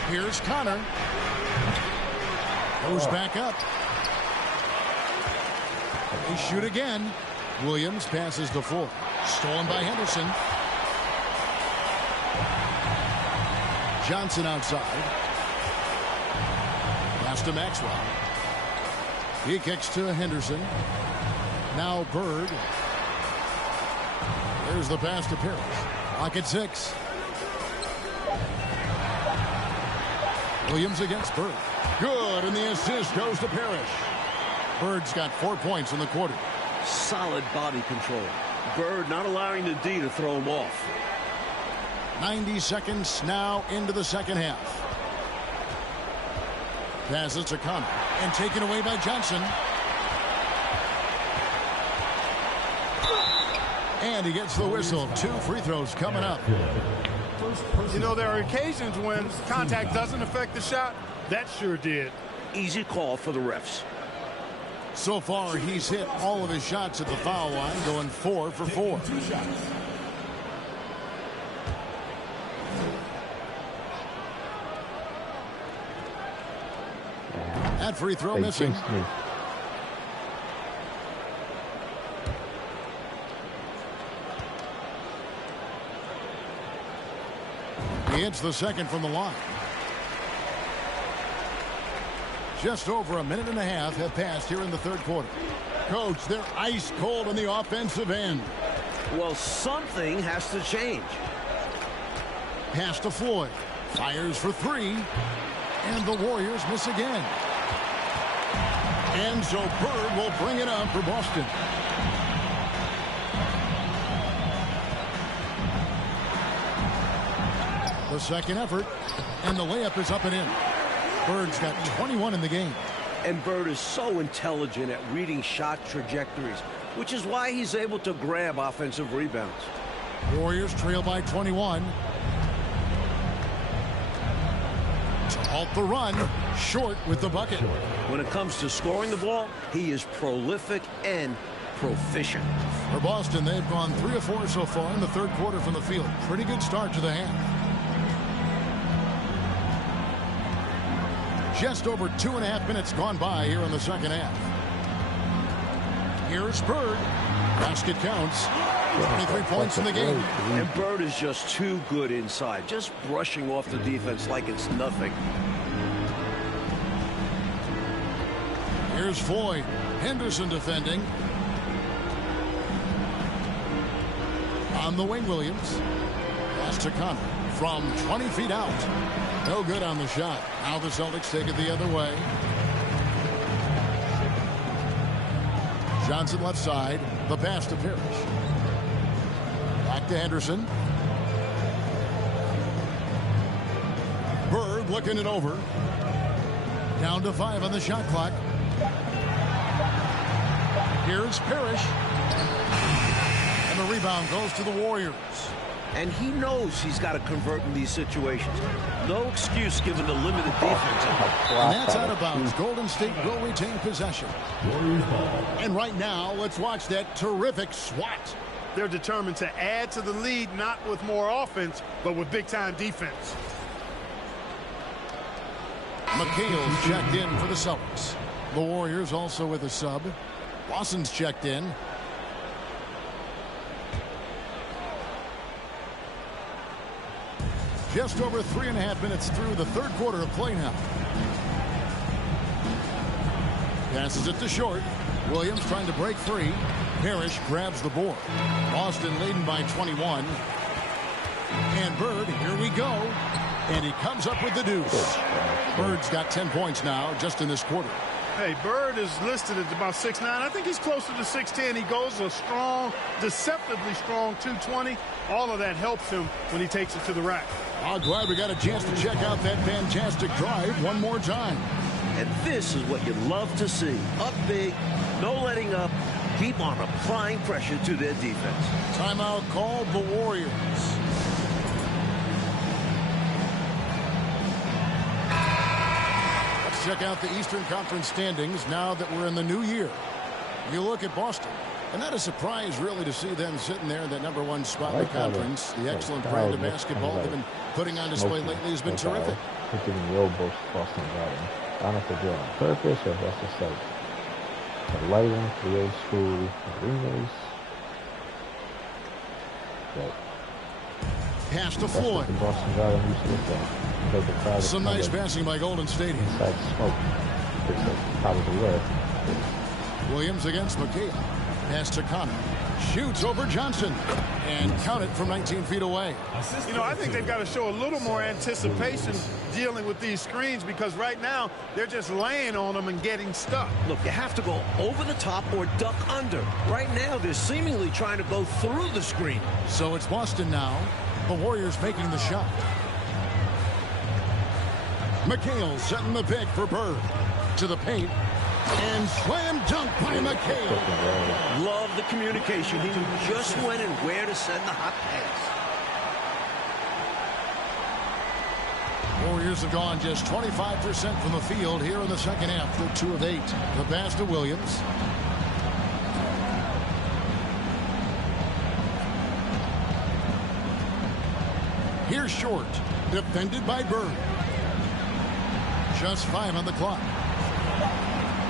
Here's Connor. Goes back up. They shoot again. Williams passes the floor. Stolen by Henderson. Johnson outside. Pass to Maxwell. He kicks to Henderson. Now Bird. There's the pass to Parrish. Clock at 6. Williams against Bird. Good, and the assist goes to Parrish. Bird's got 4 points in the quarter. Solid body control. Bird not allowing the D to throw him off. 90 seconds now into the second half. Passes to Connor and taken away by Johnson. And he gets the whistle. 2 free throws coming up. You know, there are occasions when contact doesn't affect the shot, That sure did. Easy call for the refs. So far, he's hit all of his shots at the foul line, going 4 for 4. 2 shots. That free throw missing. He hits the second from the line. Just over a minute and a half have passed here in the third quarter. Coach, they're ice cold on the offensive end. Well, something has to change. Pass to Floyd. Fires for 3. And the Warriors miss again. And so Bird will bring it up for Boston. The second effort. And the layup is up and in. Bird's got 21 in the game. And Bird is so intelligent at reading shot trajectories, which is why he's able to grab offensive rebounds. Warriors trail by 21. To halt the run, short with the bucket. When it comes to scoring the ball, he is prolific and proficient. For Boston, they've gone 3 of 4 so far in the third quarter from the field. Pretty good start to the half. Just over 2.5 minutes gone by here in the second half. Here's Bird. Basket counts. 23 points in the game. And Bird is just too good inside, just brushing off the defense like it's nothing. Here's Floyd. Henderson defending. On the wing, Williams. Pass to Connor from 20 feet out. No good on the shot. Now the Celtics take it the other way. Johnson left side. The pass to Parrish. Back to Henderson. Bird looking it over. Down to 5 on the shot clock. Here's Parrish. And the rebound goes to the Warriors. And he knows he's got to convert in these situations. No excuse given the limited defense. And that's out of bounds. Golden State will retain possession. And right now, let's watch that terrific swat. They're determined to add to the lead, not with more offense, but with big-time defense. McHale's checked in for the Celtics. The Warriors also with a sub. Lawson's checked in. Just over 3.5 minutes through the third quarter of play now. Passes it to short. Williams trying to break free. Parrish grabs the board. Boston leading by 21. And Bird, here we go. And he comes up with the deuce. Bird's got 10 points now just in this quarter. Hey, Bird is listed at about 6'9". I think he's closer to 6'10". He goes a strong, deceptively strong 220. All of that helps him when he takes it to the rack. I'm glad we got a chance to check out that fantastic drive one more time. And this is what you love to see. Up big, no letting up. Keep on applying pressure to their defense. Timeout called the Warriors. Let's check out the Eastern Conference standings now that we're in the new year. You look at Boston. And not a surprise, really, to see them sitting there in that #1 spot in the conference. The excellent brand of basketball they've been putting on display lately has been terrific. Hitting the elbows Boston Garden. I don't know if they're doing it on purpose or if that's just like the lighting, the old school arenas. But pass to Floyd. The Boston Garden used to look like. Some nice passing by Golden State. Inside smoke. It's like probably worth. Williams against McHale. Pass to Connor. Shoots over Johnson. And count it from 19 feet away. You know, I think they've got to show a little more anticipation dealing with these screens because right now they're just laying on them and getting stuck. Look, you have to go over the top or duck under. Right now, they're seemingly trying to go through the screen. So it's Boston now. The Warriors making the shot. McHale setting the pick for Bird. To the paint. And slam dunk by McHale. Love the communication. He knew just when and where to send the hot pass. Warriors have gone just 25% from the field here in the second half. They're 2 of 8. The pass to Williams. Here's Short, defended by Bird. Just 5 on the clock.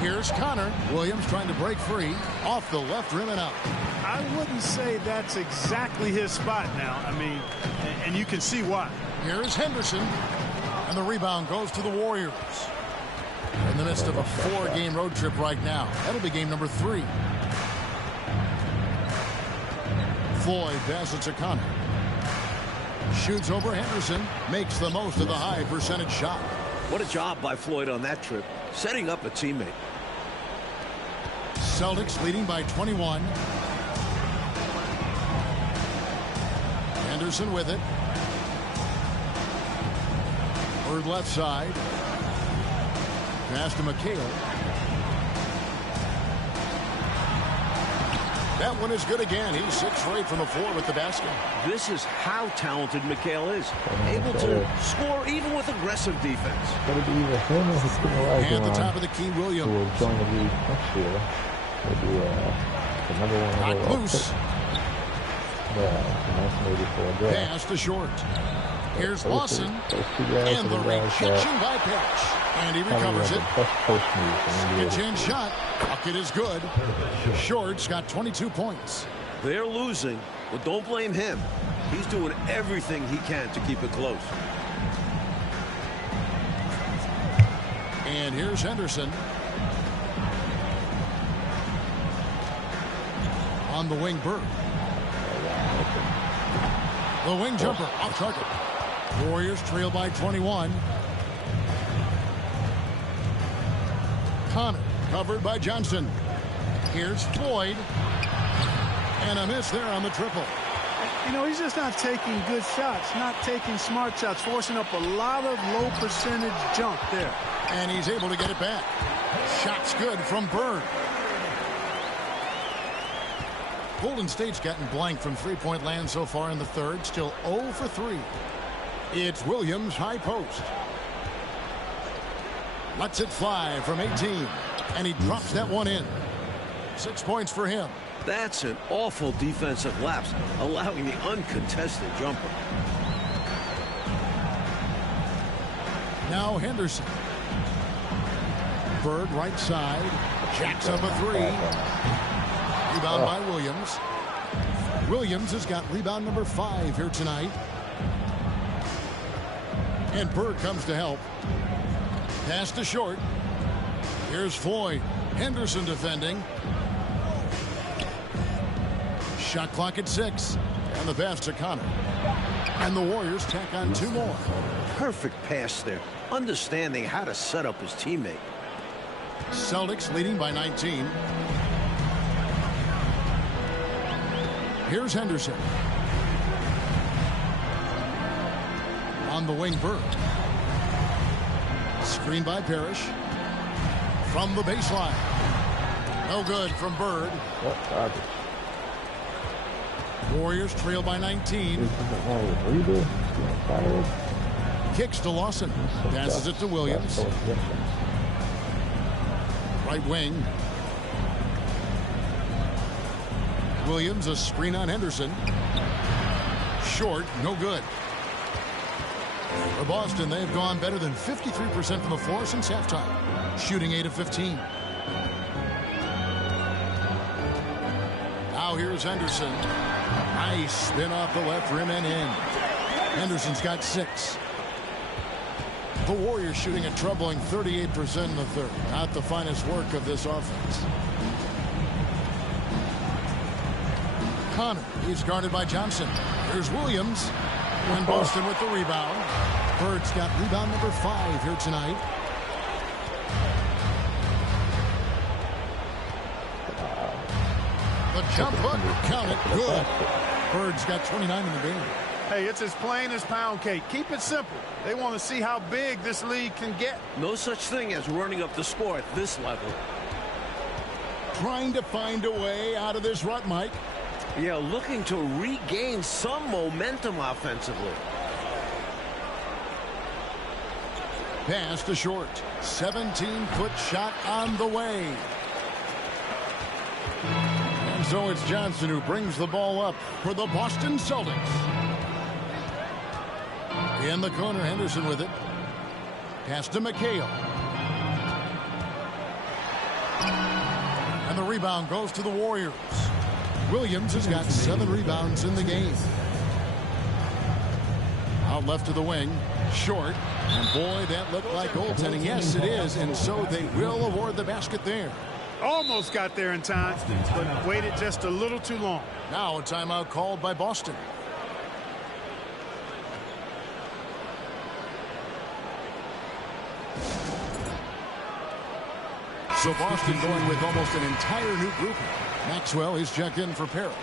Here's Connor. Williams trying to break free. Off the left rim and out. I wouldn't say that's exactly his spot now. I mean, and you can see why. Here's Henderson. And the rebound goes to the Warriors. In the midst of a 4-game road trip right now. That'll be game number 3. Floyd passes to Connor. Shoots over Henderson. Makes the most of the high percentage shot. What a job by Floyd on that trip, setting up a teammate. Celtics leading by 21. Henderson with it. Bird left side. Pass to McHale. That one is good again. He's 6 for 8 from the floor with the basket. This is how talented McHale is. Able to score even with aggressive defense. It'll be either him or And at the top of the key, who Williams. will join the league next year. Will be the number 1 Not overall loose. pick. The 1984 draft. Pass to Short. Here's Those Lawson. two guys And are the guys rejection by Parrish. And he probably recovers have it. the best post moves in NBA Good chance history. shot. Bucket is good. Short's got 22 points. They're losing, but don't blame him. He's doing everything he can to keep it close. And here's Henderson. On the wing, Bird. The wing jumper off target. Warriors trail by 21. Connor covered by Johnson. Here's Floyd. And a miss there on the triple. You know, he's just not taking good shots, not taking smart shots, forcing up a lot of low percentage jump there. And he's able to get it back. Shot's good from Bird. Golden State's gotten blank from three-point land so far in the third. Still 0 for 3. It's Williams, high post. Lets it fly from 18. And he drops that one in. 6 points for him. That's an awful defensive lapse, allowing the uncontested jumper. Now Henderson. Bird right side. Jacks up a 3. Rebound by Williams. Williams has got rebound number 5 here tonight. And Bird comes to help. Pass to Short. Here's Floyd. Henderson defending. Shot clock at 6. And the pass to Connor. And the Warriors tack on 2 more. Perfect pass there, understanding how to set up his teammate. Celtics leading by 19. Here's Henderson. On the wing, Bird. Screen by Parrish. From the baseline. No good from Bird. Warriors trail by 19. Kicks to Lawson. Passes it to Williams. Right wing. Williams, a screen on Henderson. Short, no good. For Boston, they've gone better than 53% from the floor since halftime. Shooting 8 of 15. Now here's Henderson. Nice spin off the left rim and in. Henderson's got 6. The Warriors shooting a troubling 38% in the third. Not the finest work of this offense. Connor, he's guarded by Johnson. Here's Williams. And Boston with the rebound. Bird's got rebound number 5 here tonight. The jump hook, count it, good. Bird's got 29 in the game. Hey, it's as plain as pound cake. Keep it simple. They want to see how big this lead can get. No such thing as running up the score at this level. Trying to find a way out of this rut, Mike. Yeah, looking to regain some momentum offensively. pass to short. 17-foot shot on the way. And so it's Johnson who brings the ball up for the Boston Celtics. In the corner, Henderson with it. Pass to McHale. And the rebound goes to the Warriors. Williams has got 7 rebounds in the game. Out left to the wing. Short. And boy, that looked like goaltending. Yes, it is. And so they will award the basket there. Almost got there in time, but waited just a little too long. Now a timeout called by Boston. So Boston going with almost an entire new group. Maxwell is checked in for Parrish.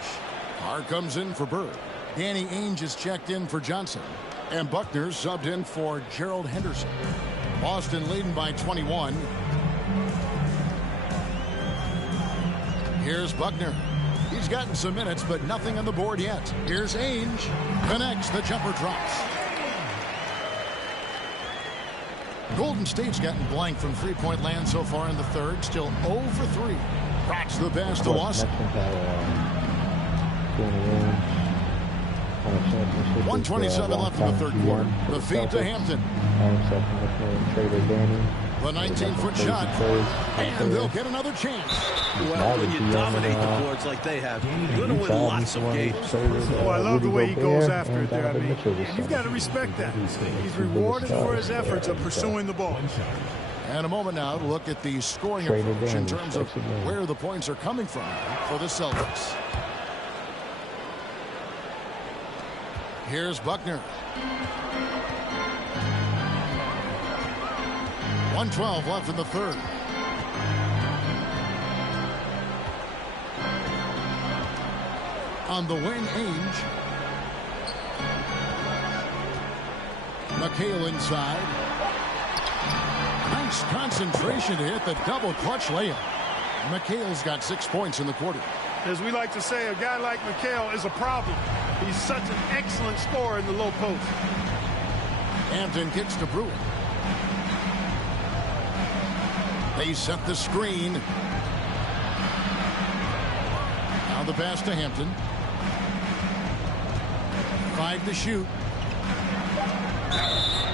Carr comes in for Bird. Danny Ainge is checked in for Johnson. And Buckner subbed in for Gerald Henderson. Boston leading by 21. Here's Buckner. He's gotten some minutes, but nothing on the board yet. Here's Ainge. Connects. The jumper drops. Golden State's gotten blank from three-point land so far in the third. Still 0 for 3. Rocks the pass to Lawson. 1:27 left in the third quarter. The feed to Hampton. The 19-foot shot. And they'll get another chance. Well, when you dominate the boards like they have, you're going to win lots of games. Oh, I love the way he goes after it there. I mean, you've got to respect that. He's rewarded for his efforts of pursuing the ball. And a moment now to look at the scoring approach in terms of where the points are coming from for the Celtics. Here's Buckner. 1:12 left in the third. On the wing, Ainge. McHale inside. Nice concentration to hit the double clutch layup. McHale's got 6 points in the quarter. As we like to say, a guy like McHale is a problem. He's such an excellent scorer in the low post. Hampton kicks to Brewer. They set the screen. Now the pass to Hampton. 5 to shoot.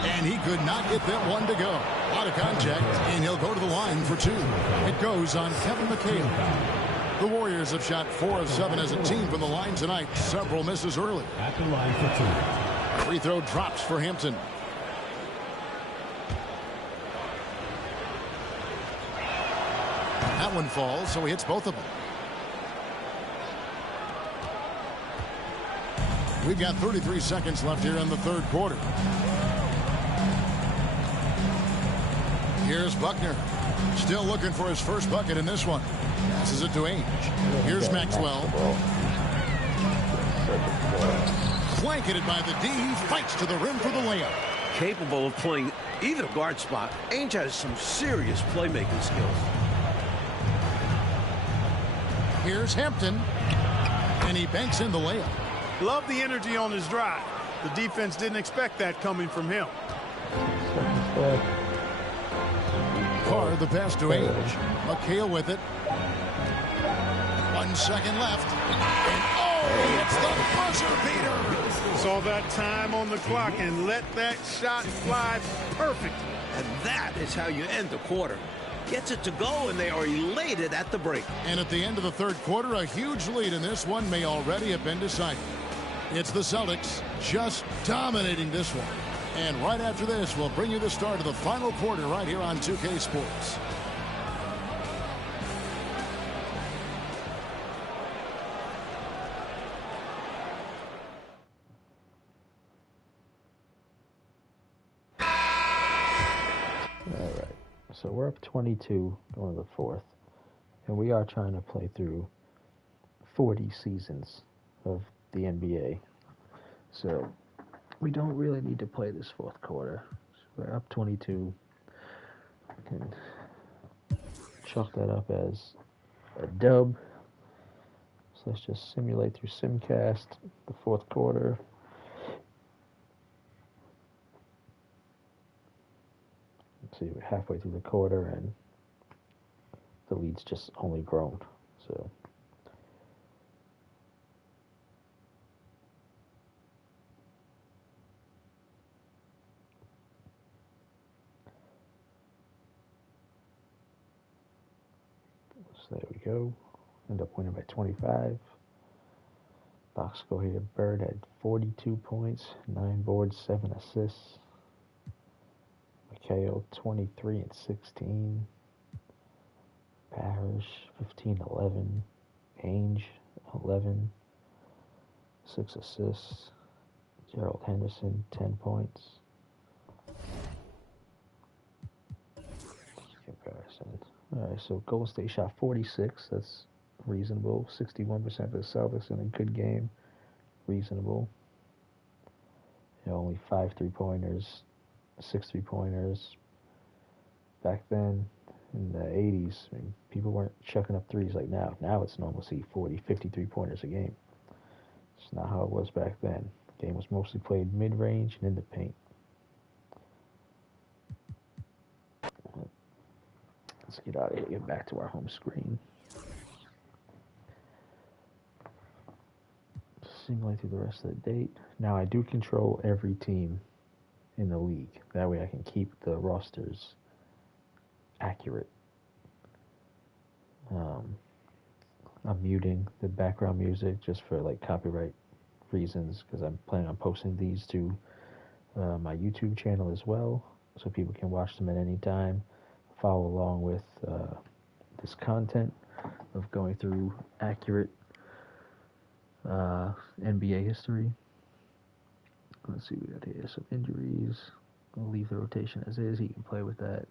And he could not get that one to go. A lot of contact, and he'll go to the line for 2. It goes on Kevin McHale. The Warriors have shot 4 of 7 as a team from the line tonight. Several misses early. At the line for 2. Free throw drops for Hampton. That one falls, so he hits both of them. We've got 33 seconds left here in the third quarter. Here's Buckner. Still looking for his first bucket in this one. Passes it to Ainge. Here's Maxwell. Blanketed by the D. Fights to the rim for the layup. Capable of playing either guard spot. Ainge has some serious playmaking skills. Here's Hampton. And he banks in the layup. Love the energy on his drive. The defense didn't expect that coming from him. Carr, the pass to Ainge. McHale with it. 1 second left. And oh, it's the buzzer beater. Saw that time on the clock and let that shot fly perfect. And that is how you end the quarter. Gets it to go, and they are elated at the break. And at the end of the third quarter, a huge lead in this one may already have been decided. It's the Celtics just dominating this one. And right after this, we'll bring you the start of the final quarter right here on 2K Sports. All right, so we're up 22 going to the fourth, and we are trying to play through 40 seasons of the NBA. So we don't really need to play this fourth quarter. So we're up 22. We can chalk that up as a dub. So let's just simulate through Simcast the fourth quarter. see, we're halfway through the quarter, and the lead's just only grown. So there we go. End up winning by 25. Box score here, Bird had 42 points, 9 boards, 7 assists. McHale, 23 and 16. Parrish, 15-11. Ainge, 11. 6 assists. Gerald Henderson, 10 points. Comparison. Alright, so Golden State shot 46. That's reasonable. 61% for the Celtics in a good game. Reasonable. Only 5 3-pointers, 6 3-pointers. Back then, in the 80s, I mean, people weren't chucking up threes like now. Now it's normal to see 40, 50 3-pointers a game. It's not how it was back then. The game was mostly played mid-range and in the paint. Let's get out of here, get back to our home screen. Simulate through the rest of the date. Now I do control every team in the league. That way I can keep the rosters accurate. I'm muting the background music just for like copyright reasons, because I'm planning on posting these to my YouTube channel as well, so people can watch them at any time. Follow along with this content of going through accurate NBA history. Let's see, we got here some injuries. I'll leave the rotation as is. He can play with that.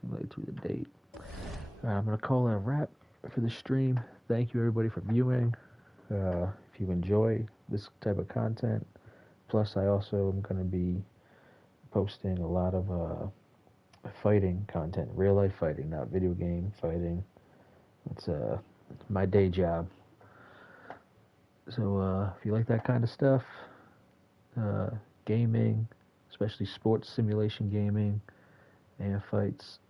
Simulate through the date. Alright, I'm going to call it a wrap for the stream. Thank you, everybody, for viewing. If you enjoy this type of content, plus I also am going to be posting a lot of fighting content, real life fighting, not video game fighting. It's my day job. So if you like that kind of stuff, gaming, especially sports simulation gaming and fights,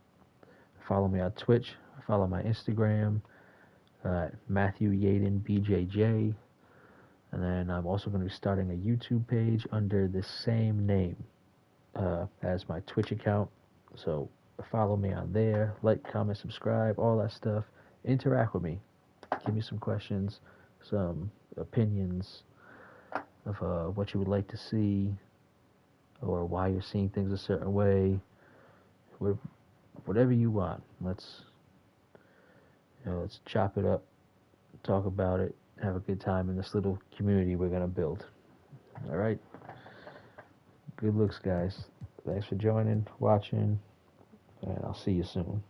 follow me on Twitch, follow my Instagram, Matthew Yaden BJJ, and then I'm also going to be starting a YouTube page under the same name as my Twitch account. So follow me on there, like, comment, subscribe, all that stuff. Interact with me. Give me some questions, some opinions of what you would like to see, or why you're seeing things a certain way. Whatever you want. Let's chop it up, talk about it, have a good time in this little community we're gonna build. All right. Good looks, guys. Thanks for joining, watching, and I'll see you soon.